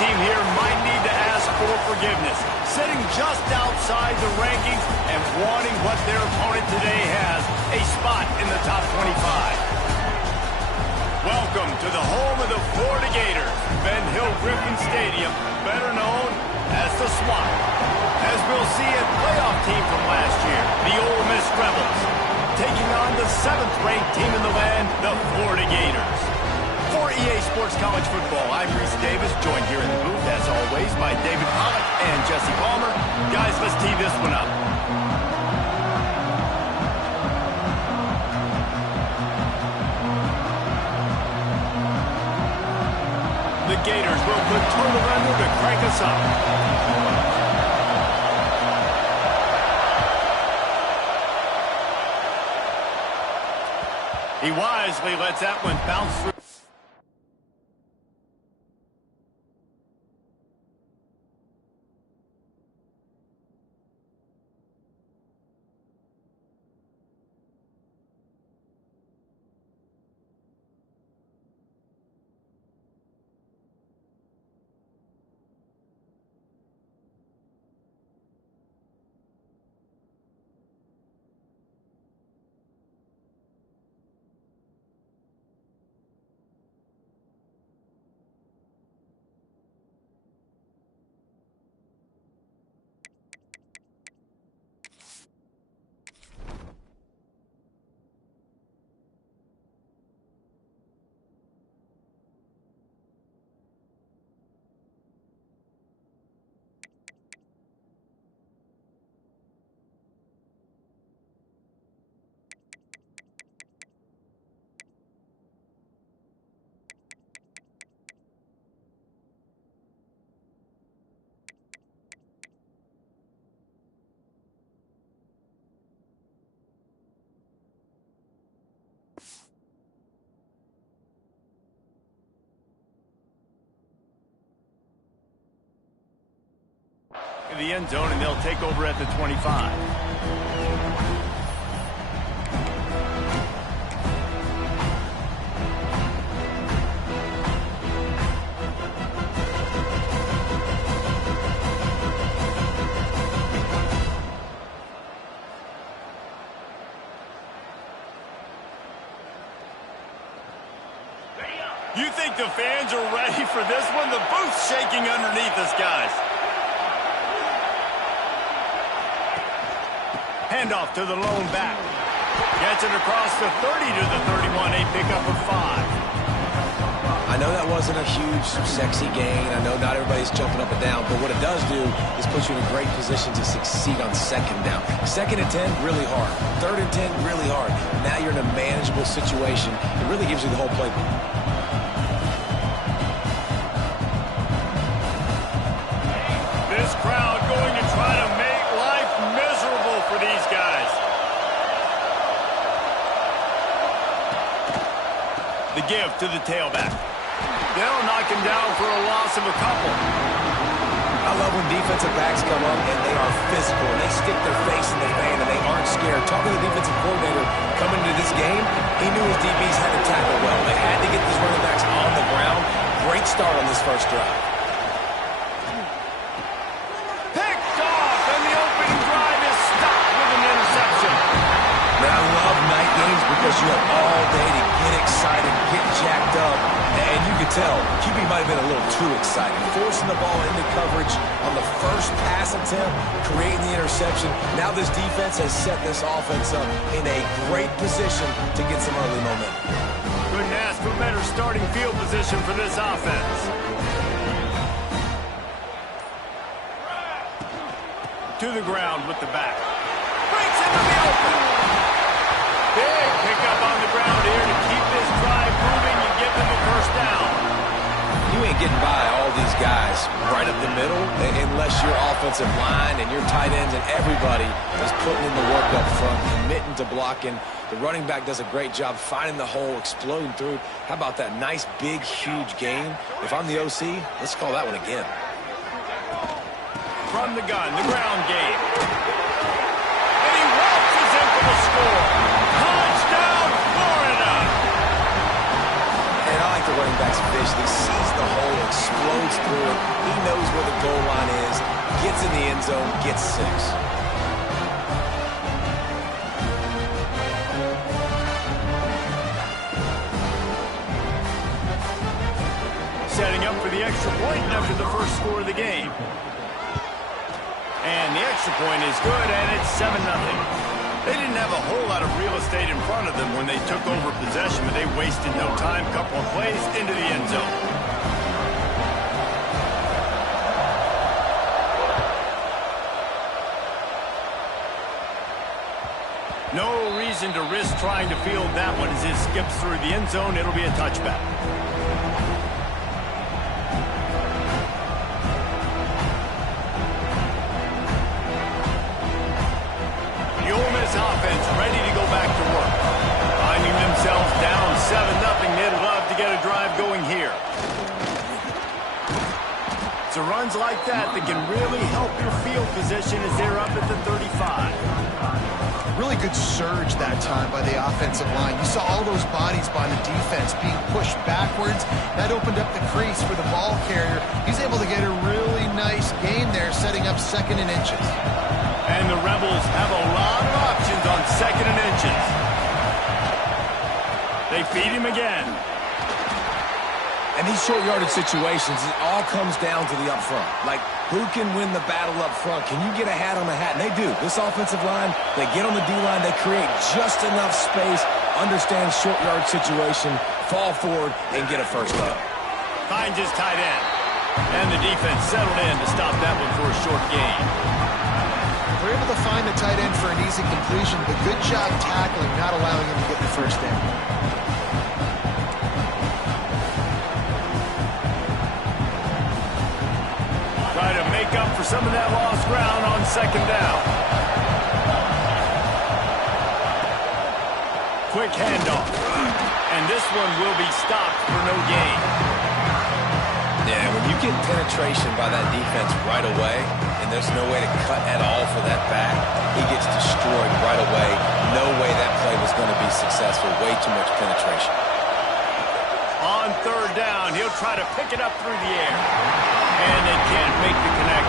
team here might need to ask for forgiveness, sitting just outside the rankings and wanting what their opponent today has, a spot in the top 25. Welcome to the home of the Florida Gators, Ben Hill Griffin Stadium, better known as the Swamp. As we'll see a playoff team from last year, the Ole Miss Rebels, taking on the 7th-ranked team in the land, the Florida Gators. For EA Sports College Football, I'm Reese Davis, joined here in the booth, as always, by David Pollock and Jesse Palmer. Guys, let's tee this one up. The Gators will put total under to crank us up. He wisely lets that one bounce through. In the end zone, and they'll take over at the 25. You think the fans are ready for this one? The booth's shaking underneath us, guys. Handoff to the lone back. Gets it across the 30 to the 31, a pickup of 5. I know that wasn't a huge, sexy gain. I know not everybody's jumping up and down, but what it does do is put you in a great position to succeed on 2nd down. 2nd and 10, really hard. 3rd and 10, really hard. Now you're in a manageable situation. It really gives you the whole playbook. This crowd going to try to make life miserable for these guys. The give to the tailback. They'll knock him down for a loss of a couple. I love when defensive backs come up and they are physical. And they stick their face in the fan and they aren't scared. Talking to the defensive coordinator coming into this game, he knew his DBs had to tackle well. They had to get these running backs on the ground. Great start on this first drive. Because you have all day to get excited, get jacked up, and you can tell QB might have been a little too excited. Forcing the ball into coverage on the first pass attempt, creating the interception. Now this defense has set this offense up in a great position to get some early momentum. Couldn't ask for better starting field position for this offense. To the ground with the back. Breaks into the open. Big pickup on the ground here to keep this drive moving and give them a first down. You ain't getting by all these guys right up the middle unless your offensive line and your tight ends and everybody is putting in the work up front, committing to blocking. The running back does a great job finding the hole, exploding through. How about that nice, big, huge gain? If I'm the OC, let's call that one again. From the gun, the ground game. And he waltzes in for the score. Touchdown, Florida! And I like the running back's vision. He sees the hole, explodes through it. knows where the goal line is, gets in the end zone, gets 6. Setting up for the extra point after the first score of the game. And the extra point is good, and it's 7-0. They didn't have a whole lot of real estate in front of them when they took over possession, but they wasted no time. Couple of plays into the end zone. No reason to risk trying to field that one as it skips through the end zone. It'll be a touchback. The Ole Miss offense ready to go back to work. Finding themselves down 7-0. They'd love to get a drive going here. It's a runs like that that can really help your field position as they're up at the 35. Really good surge that time by the offensive line. You saw all those bodies by the defense being pushed backwards. That opened up the crease for the ball carrier. He's able to get a really nice gain there, setting up 2nd and inches. And the Rebels have a lot of options on 2nd and inches. They feed him again. And these short yardage situations, it all comes down to the up front. Like, who can win the battle up front? Can you get a hat on the hat? And they do. This offensive line, they get on the D-line, they create just enough space, understand short yard situation, fall forward, and get a first down. Finds his tight end. And the defense settled in to stop that one for a short gain. We're able to find the tight end for an easy completion, but good job tackling, not allowing him to get the first down. Try to make up for some of that lost ground on 2nd down. Quick handoff. And this one will be stopped for no gain. Yeah, when you get penetration by that defense right away, and there's no way to cut at all for that back, he gets destroyed right away. No way that play was going to be successful. Way too much penetration. On 3rd down, he'll try to pick it up through the air. And they can't make the connection.